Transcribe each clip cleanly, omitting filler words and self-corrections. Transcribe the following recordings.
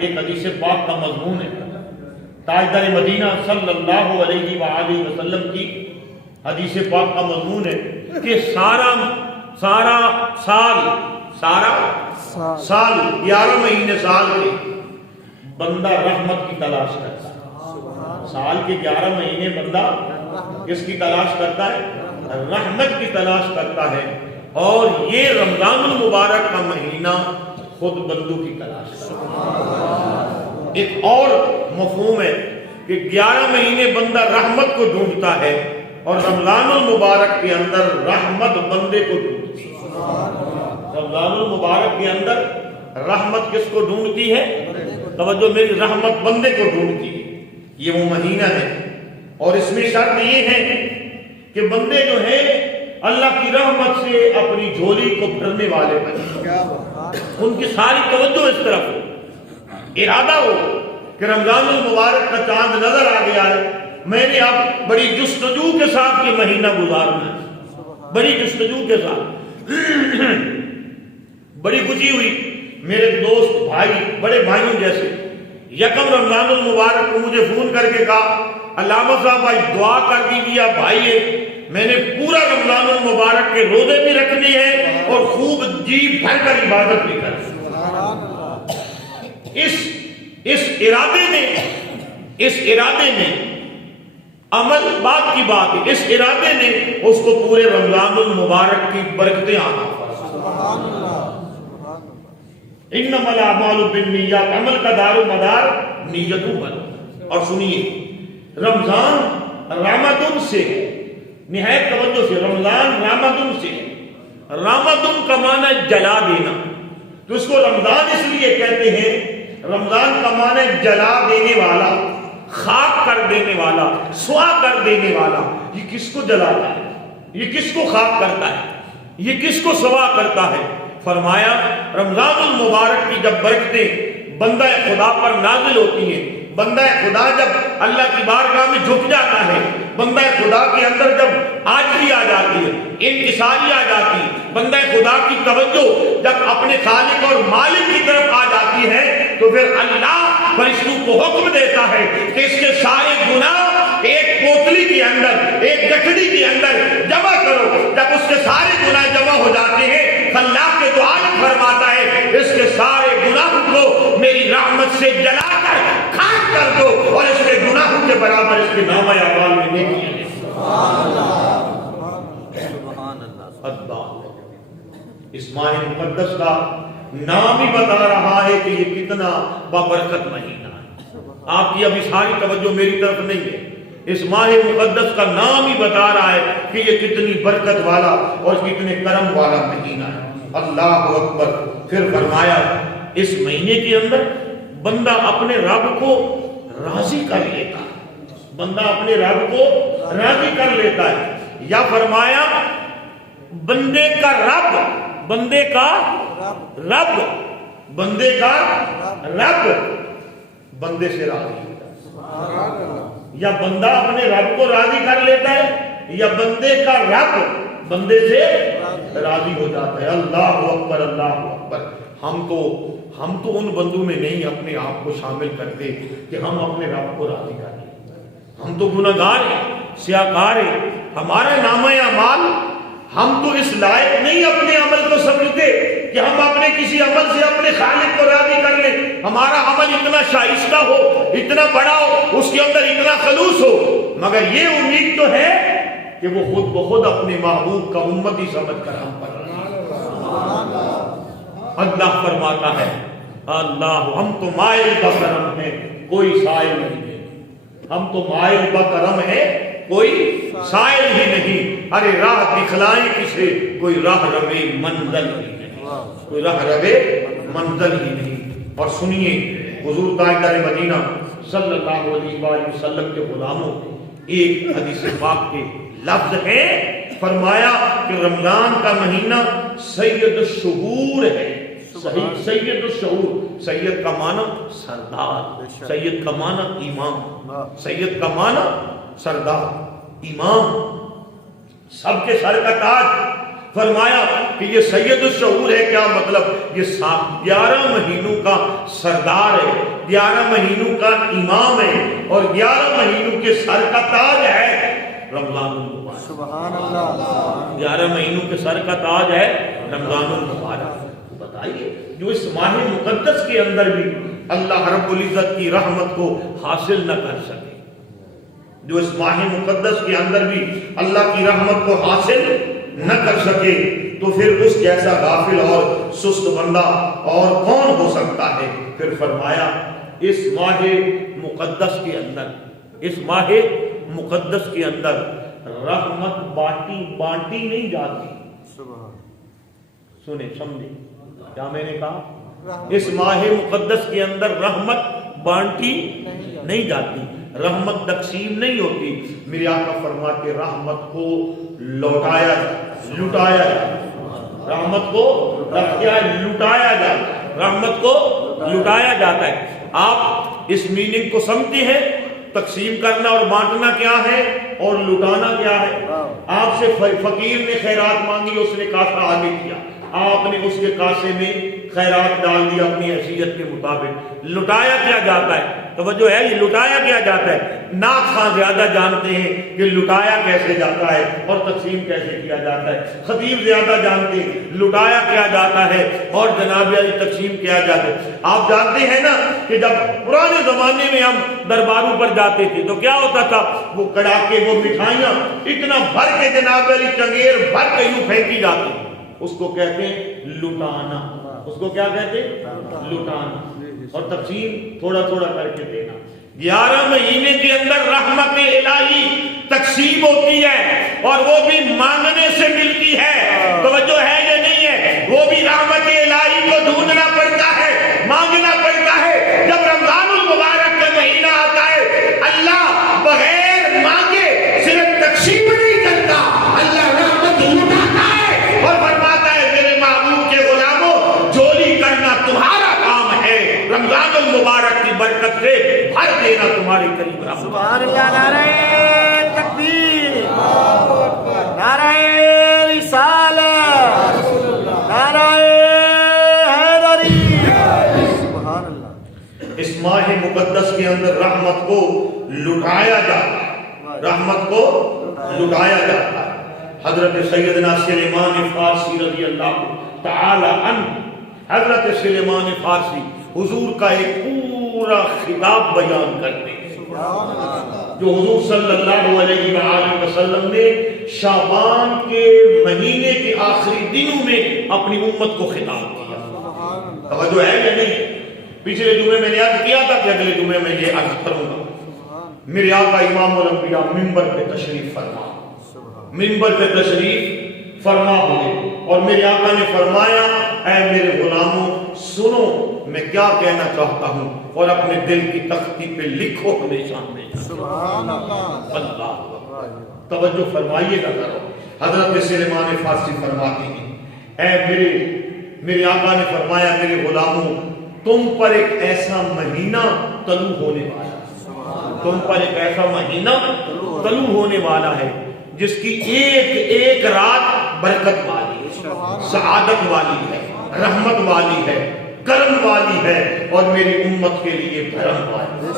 ایک حدیث پاک کا مضمون ہے، تاجدار مدینہ صلی اللہ علیہ وآلہ وسلم کی حدیث پاک کا مضمون ہے کہ سارا سال 11 مہینے سال کے بندہ رحمت کی تلاش کرتا ہے۔ سال کے 11 مہینے بندہ کس کی تلاش کرتا ہے؟ رحمت کی تلاش کرتا ہے، اور یہ رمضان المبارک کا مہینہ خود بندوں کی تلاش کرتا ہے۔ ایک اور مفہوم ہے کہ 11 مہینے بندہ رحمت کو ڈھونڈتا ہے، اور رمضان المبارک کے اندر رحمت بندے کو ڈھونڈتی ہے۔ رمضان المبارک کے اندر رحمت کس کو ڈھونڈتی ہے؟ توجہ میری، رحمت بندے کو ڈھونڈتی ہے۔ یہ وہ مہینہ ہے، اور اس میں شرط یہ ہے کہ بندے جو ہیں اللہ کی رحمت سے اپنی جھولی کو بھرنے والے بنے، ان کی ساری توجہ اس طرف ہو، ارادہ ہو کہ رمضان المبارک کا چاند نظر آ گیا ہے، میں نے اب بڑی جستجو کے ساتھ یہ مہینہ گزارنا ہے، بڑی جستجو کے ساتھ۔ بڑی خوشی ہوئی، میرے دوست بھائی، بڑے بھائیوں جیسے، یکم رمضان المبارک کو مجھے فون کر کے کہا علامہ صاحب بھائی دعا کر دیجیے، بھائی میں نے پورا رمضان المبارک کے روزے بھی رکھنے ہیں اور خوب جی بھر کر عبادت بھی کرنی۔ اس ارادے میں عمل بات کی بات ہے، اس ارادے نے اس کو پورے رمضان المبارک کی برکتیں عطا فرمائیں۔ انما الاعمال بالنیات، عمل کا دار و مدار نیتوں پر۔ اور سنیے، رمضان رمضان سے، نہایت توجہ سے، رمضان رمضان سے، رمضان کا معنی جلا دینا، تو اس کو رمضان اس لیے کہتے ہیں، رمضان کا معنی جلا دینے والا، خاک کر دینے والا، سوا کر دینے والا۔ یہ کس کو جلاتا ہے؟ یہ کس کو خاک کرتا ہے؟ یہ کس کو سوا کرتا ہے؟ فرمایا رمضان المبارک کی جب برکتیں بندہ خدا پر نازل ہوتی ہیں، بندہ خدا جب اللہ کی بارگاہ میں جھک جاتا ہے، بندہ خدا کے اندر جب عاجزی آ جاتی ہے، انکساری آ جاتی ہے، بندہ خدا کی توجہ جب اپنے خالق اور مالک کی طرف آ جاتی ہے، تو پھر اللہ فرشتوں کو حکم دیتا ہے کہ اس کے سارے گناہ ایک بوتلی کے اندر، ایک گٹھڑی کے اندر جمع کرو۔ جب اس کے سارے گناہ جمع ہو جاتے ہیں، اللہ کے دعا فرماتا ہے اس کے سارے گناہوں کو میری رحمت سے جلا کر خاک کر دو، اور اس کے گناہوں کے برابر اس کے نامہ اعمال میں نیکی ہے۔ اس ماہ مقدس کا نام ہی بتا رہا ہے کہ یہ کتنا بابرکت مہینہ ہے۔ آپ کی ابھی ساری توجہ میری طرف نہیں ہے، اس ماہ مقدس کا نام ہی بتا رہا ہے کہ یہ کتنی برکت والا اور کتنے کرم والا مہینہ ہے۔ اللہ اکبر۔ پھر فرمایا اس مہینے کے اندر بندہ اپنے رب کو راضی کر لیتا ہے، بندہ اپنے رب کو راضی کر لیتا ہے، یا فرمایا بندے کا رب، بندے کا رب، بندے کا رب بندے سے راضی ہوتا ہے، یا بندہ اپنے رب کو راضی کر لیتا ہے، یا بندے کا رب بندے سے راضی ہو جاتا ہے۔ اللہ اکبر، اللہ اکبر۔ ہم تو ان بندوں میں نہیں اپنے آپ کو شامل کرتے کہ ہم اپنے رب کو راضی کر لیں۔ ہم تو گناہگار ہیں، سیاہکار ہیں، ہمارا نامہ اعمال، ہم تو اس لائق نہیں اپنے عمل کو سمجھتے کہ ہم اپنے کسی عمل سے اپنے خالق کو راضی کر لیں۔ ہمارا عمل اتنا شائستہ ہو، اتنا بڑا ہو، اس کے اندر اتنا خلوص ہو، مگر یہ امید تو ہے کہ وہ خود بخود اپنے محبوب کا امتی سمجھ کر ہم پر رہے۔ اللہ فرماتا ہے اللہ ہم تو مائل بکرم ہیں، کوئی سائل نہیں ہے، ہم تو مائل بکرم ہیں، کوئی سائل ہی نہیں۔ ارے راہ دکھلائیں کسے، کوئی راہ روے منزل ہی نہیں، کوئی راہ روے منزل ہی نہیں۔ اور سنیے حضور تاجدار مدینہ صلی اللہ علیہ وآلہ وسلم کے غلاموں ایک حدیث پاک کے لفظ ہے، فرمایا کہ رمضان کا مہینہ سید الشہور ہے۔ سید الشہور، سید کا معنی سردار، سید کا معنی امام، سید کا معنی سردار، امام، سب کے سر کا تاج۔ فرمایا کہ یہ سید الشہور ہے، کیا مطلب؟ یہ 11 مہینوں کا سردار ہے، 11 مہینوں کا امام ہے، اور 11 مہینوں کے سر کا تاج ہے رمضان المبارک۔ سبحان اللہ۔ 11 مہینوں کے سر کا تاج ہے رمضان المبارک۔ بتائیے جو اس ماہ مقدس کے اندر بھی اللہ رب العزت کی رحمت کو حاصل نہ کر سکے، جو اس ماہ مقدس کے اندر بھی اللہ کی رحمت کو حاصل نہ کر سکے، تو پھر اس جیسا غافل اور سست بندہ اور کون ہو سکتا ہے؟ پھر فرمایا اس ماہ مقدس کے اندر، اس ماہ مقدس کے اندر رحمت بانٹی نہیں جاتی۔ سنیں سمجھیں کیا میں نے کہا؟ اس ماہ مقدس کے اندر رحمت بانٹی نہیں جاتی، رحمت تقسیم نہیں ہوتی۔ میرے آقا فرماتے رحمت کو لٹایا جاتا، رحمت کو لٹایا جاتا ہے، رحمت کو لٹایا جاتا ہے۔ آپ اس میننگ کو سمجھتے ہیں؟ تقسیم کرنا اور بانٹنا کیا ہے اور لٹانا کیا ہے؟ آپ سے فقیر نے خیرات مانگی، اس نے کاسا آگے کیا، آپ نے اس کے کاسے میں خیرات ڈال دیا اپنی حیثیت کے مطابق۔ لٹایا کیا جاتا ہے؟ توجہ ہے، یہ لٹایا کیا جاتا ہے؟ ناک خواں زیادہ جانتے ہیں کہ لٹایا کیسے جاتا ہے اور تقسیم کیسے کیا جاتا ہے، خطیب زیادہ جانتے ہیں لٹایا کیا جاتا ہے اور جناب علی تقسیم کیا جاتا ہے۔ آپ جانتے ہیں نا کہ جب پرانے زمانے میں ہم درباروں پر جاتے تھے تو کیا ہوتا تھا؟ وہ کڑاکے، وہ مٹھائیاں اتنا بھر کے جناب علی چنگیر بھر کے یوں پھینکی جاتی، اس کو کہتے ہیں لٹانا۔ اس کو کیا کہتے ہیں؟ لٹانا۔ اور تقسیم تھوڑا تھوڑا کر کے دینا۔ 11 مہینے کے اندر رحمت الہی تقسیم ہوتی ہے اور وہ بھی مانگنے سے ملتی ہے۔ توجہ ہے یا نہیں ہے؟ وہ بھی رحمت الہی کو ڈھونڈنا پڑتا ہے، مانگنا پڑتا ہے۔ جب رمضان المبارک کا مہینہ آتا ہے، اللہ بغیر مانگے صرف تقسیم نہیں کرتا، اللہ رحمت لٹاتا ہے اور فرماتا ہے میرے محبوب کے غلاموں جولی کرنا تمہارا کام ہے، رمضان المبارک کی برکت سے بھر دینا تمہارے قریب رحمت۔ سبحان اللہ۔ نعرہ تکبیر، نعرہ رسالت، نعرہ حیدری۔ سبحان اللہ۔ اس ماہ مقدس کے اندر رحمت کو لٹایا جاتا ہے، رحمت کو لٹایا جاتا ہے۔ حضرت سیدنا سلیمان فارسی رضی اللہ تعالی عنہ، حضرت سلیمان فارسی حضور کا ایک پورا خطاب بیان کرتے ہیں جو حضور صلی اللہ علیہ وآلہ وسلم نے شعبان کے مہینے کے آخری دنوں میں اپنی امت کو خطاب کیا۔ توجہ ہے یا نہیں؟ پچھلے جمعے میں نے عرض کیا تھا کہ اگلے جمعے میں یہ عرض کروں گا۔ میرے آقا امام الانبیاء منبر پہ تشریف فرما، منبر پہ تشریف فرما ہوئے اور میرے آقا نے فرمایا اے میرے غلاموں سنو میں کیا کہنا چاہتا ہوں اور اپنے دل کی تختی پہ لکھو ہمیشہ ہمیشہ۔ سبحان اللہ۔ اللہ توجہ فرمائیے گا ذرا۔ حضرت سلیمان فارسی فرماتے ہیں اے میرے آقا نے فرمایا میرے غلاموں تم پر ایک ایسا مہینہ طلوع ہونے والا ہے، تم پر ایک ایسا مہینہ طلوع ہونے والا ہے جس کی ایک ایک رات برکت والی ہے، سعادت والی ہے، رحمت والی ہے، کرم والی ہے اور میری امت کے لیے بھرم والی ہے۔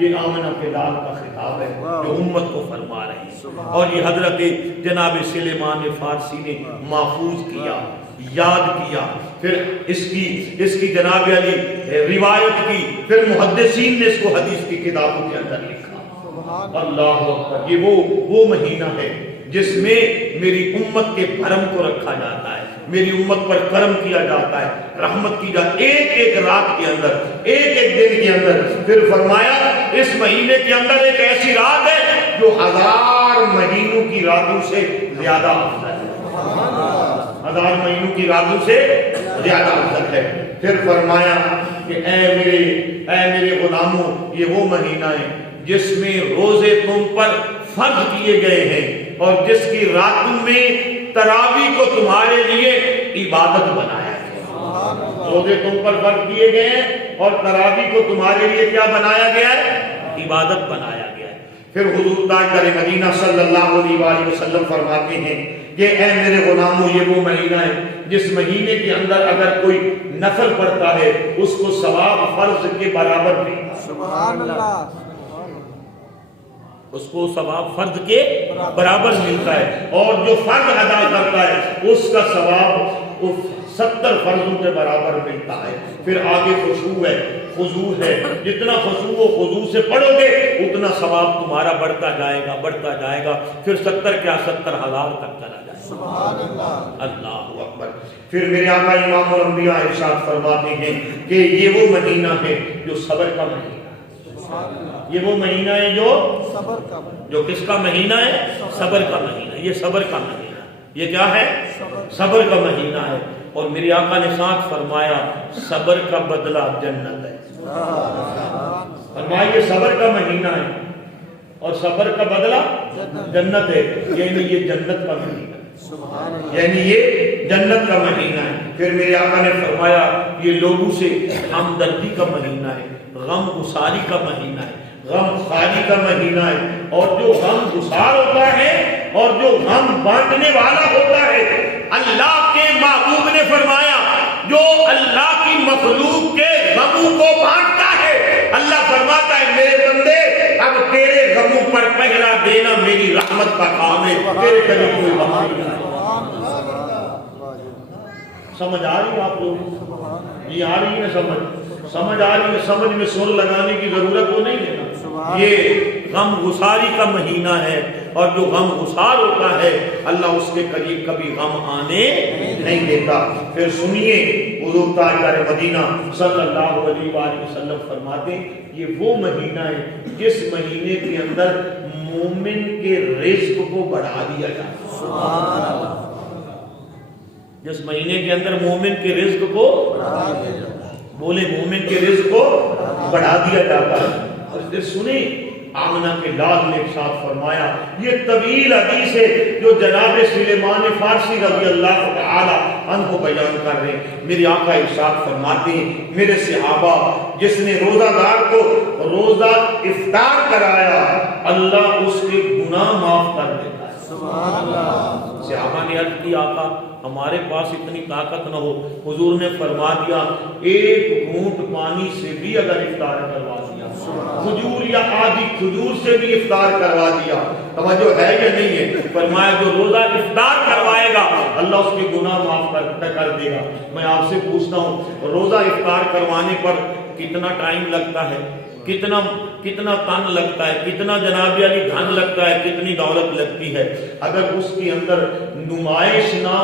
یہ آمنہ کے لال کا خطاب ہے جو امت کو فرما رہے ہیں اور یہ حضرت جناب سلیمان فارسی نے محفوظ کیا، یاد کیا، پھر اس کی جناب علی روایت کی، پھر محدثین نے اس کو حدیث کی کتابوں کے اندر لکھا۔ اللہ اکبر۔ یہ وہ مہینہ ہے جس میں میری امت کے بھرم کو رکھا جاتا ہے، میری امت پر کرم کیا جاتا ہے، رحمت کی جاتی ہے ایک ایک رات کے اندر، ایک ایک دن کے اندر۔ پھر فرمایا اس مہینے کے اندر ایک ایسی رات ہے جو 1000 مہینوں کی راتوں سے زیادہ افضل ہے، 1000 مہینوں کی راتوں سے زیادہ افضل ہے۔ پھر فرمایا کہ اے میرے غلاموں یہ وہ مہینہ ہے جس میں روزے تم پر فرض کیے گئے ہیں اور جس کی راتوں میں تراویح کو تمہارے لیے عبادت بنایا گیا۔ روزے تم پر فرض کیے گئے ہیں اور تراویح کو تمہارے لیے کیا بنایا گیا ہے؟ عبادت بنایا گیا ہے۔ پھر حضور تاجدار مدینہ صلی اللہ علیہ وآلہ وسلم فرماتے ہیں کہ اے میرے غلاموں، یہ وہ مہینہ ہے جس مہینے کے اندر اگر کوئی نفل پڑھتا ہے اس کو ثواب فرض کے برابر ملتا ہے۔ سبحان اللہ، اس کو ثواب فرض کے برابر ملتا ہے، اور جو فرض ادا کرتا ہے اس کا ثواب 70 فرضوں کے برابر ملتا ہے۔ پھر آگے خشوع ہے، خضوع ہے، جتنا خشوع و خضوع سے پڑھو گے اتنا ثواب تمہارا بڑھتا جائے گا، بڑھتا جائے گا، پھر 70 کیا 70,000 تک چلا جائے گا۔ سبحان اللہ، اللہ اکبر۔ پھر میرے آقا امام الانبیاء ارشاد فرماتے ہیں کہ یہ وہ مہینہ ہے جو صبر کا مہینہ ہے، یہ وہ مہینہ ہے جو صبر کا، جو کس کا مہینہ ہے؟ صبر کا مہینہ۔ یہ صبر کا مہینہ، یہ کیا ہے؟ صبر کا مہینہ ہے۔ اور میرے آقا نے ساتھ فرمایا صبر کا بدلہ جنت ہے۔ فرمایا یہ صبر کا مہینہ ہے اور صبر کا بدلہ جنت ہے، یعنی یہ جنت کا مہینہ ہے، یعنی یہ جنت کا مہینہ ہے۔ پھر میرے آقا نے فرمایا یہ لوگوں سے ہمدردی کا مہینہ ہے، غم گساری کا مہینہ ہے، غم خاری کا مہینہ ہے، اور جو غم گسار ہوتا ہے اور جو غم بانٹنے والا ہوتا ہے، اللہ کے محبوب نے فرمایا جو اللہ کی مخلوق کے غموں کو بانٹتا ہے، اللہ فرماتا ہے میرے بندے اب تیرے غموں پر پہلا دینا میری رحمت کا کام ہے، تیرے قریب کوئی غم نہیں ہے۔ سمجھ آ رہی ہے آپ لوگ؟ یہ آ رہی ہے سمجھ آ رہی ہے؟ سمجھ میں سر لگانے کی ضرورت تو نہیں ہے نا۔ یہ غم گساری کا مہینہ ہے، اور جو غم گسار ہوتا ہے اللہ اس کے قریب کبھی غم آنے نہیں دیتا۔ پھر سنیے حضور تاجدار مدینہ صلی اللہ علیہ وآلہ وسلم فرماتے ہیں یہ وہ مہینہ ہے جس مہینے کے اندر مومن کے رزق کو بڑھا دیا جاتا ہے۔ جس مہینے کے اندر مومن کے رزق کو بولے مومن کے رزق کو بڑھا دیا جاتا ہے۔ اور پھر سنیں آمنہ کے لال نے ارشاد فرمایا، یہ طویل حدیث ہے جو جناب سلیمان فارسی رضی اللہ تعالی عنہ بیان کر رہے ہیں۔ میرے آقا ارشاد فرماتے ہیں میرے صحابہ جس نے روزہ دار کو روزہ افطار کرایا اللہ اس کے گناہ معاف کر دیتا ہے۔ سبحان اللہ۔ صحابہ نے عرض کی آقا ہمارے پاس اتنی طاقت نہ ہو، حضور نے فرما دیا ایک گھونٹ پانی سے بھی اگر افطار کروا دیا، کھجور یا آدھی کھجور سے بھی افطار کروا دیا، توجہ ہے یا نہیں ہے؟ فرمایا جو روزہ افطار کروائے گا اللہ اس کے گناہ معاف کر دے گا۔ میں آپ سے پوچھتا ہوں روزہ افطار کروانے پر کتنا ٹائم لگتا ہے، کتنا تن لگتا ہے، کتنا جناب علی دھن لگتا ہے، کتنی دولت لگتی ہے؟ اگر اس کے اندر نمائش نہ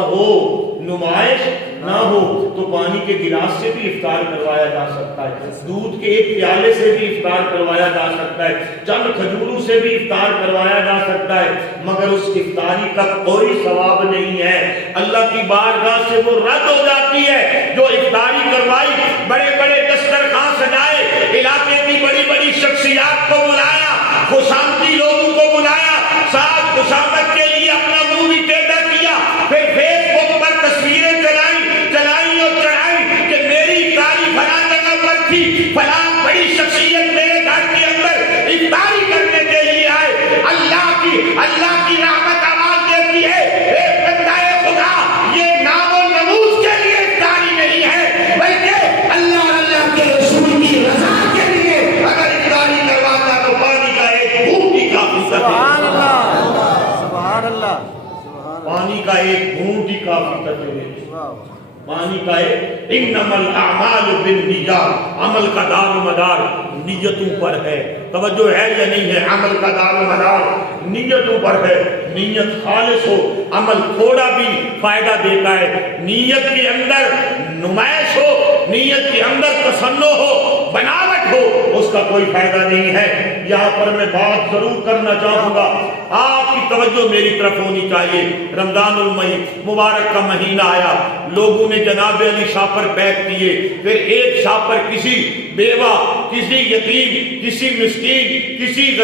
ہو تو پانی کے گلاس سے بھی افطار کروایا جا سکتا ہے، دودھ کے ایک پیالے سے بھی افطار کروایا جا سکتا ہے، چند کھجوروں سے بھی افطار کروایا جا سکتا ہے، مگر اس افطاری کا کوئی ثواب نہیں ہے، اللہ کی بارگاہ سے وہ رد ہو جاتی ہے۔ جو افطاری کروائی بڑے بڑے دسترخوان سجائے، علاقے کی بڑی بڑی شخصیات کو بلایا، خوشامدی لوگوں کو بلایا، ساتھ خوشامد کے لیے اپنا منہ بھی ٹیڑھا کیا، پھر فیس بک پر تصویریں چلائی اور چڑھائی کہ میری افطاری فلاں جگہ پر تھی، فلاں بڑی شخصیت میرے گھر کے اندر افطاری کرنے کے لیے آئے۔ اللہ کی رحمت آواز دیتی ہے اے بندہ خدا یہ نام و نموز کے لیے افطاری نہیں ہے بلکہ اللہ کے رسول کی رضا کے لیے اگر افطاری کرواتا تو پانی کا ایک گھونٹ ہی کافی تھا۔ سبحان اللہ، سبحان اللہ، پانی کا ایک گھونٹ ہی کافی تھا۔ پانی کا ایک انما الاعمال بالنیات، عمل کا دار و مدار نیتوں پر ہے، توجہ ہے یا نہیں ہے؟ عمل کا دار و مدار نیتوں پر ہے، نیت خالص ہو عمل تھوڑا بھی فائدہ دیتا ہے، نیت کے اندر نمائش ہو، نیت کے اندر تصنع ہو، بناوٹ ہو، اس کا کوئی فائدہ نہیں ہے۔ یہاں پر میں بات ضرور کرنا چاہوں گا، آپ کی توجہ میری طرف ہونی چاہیے۔ رمضان المبارک کا مہینہ آیا، لوگوں نے جناب علی شاپر پیک کیے، پھر ایک شاپر کسی بیوہ، کسی یتیم، کسی مسکین، کسی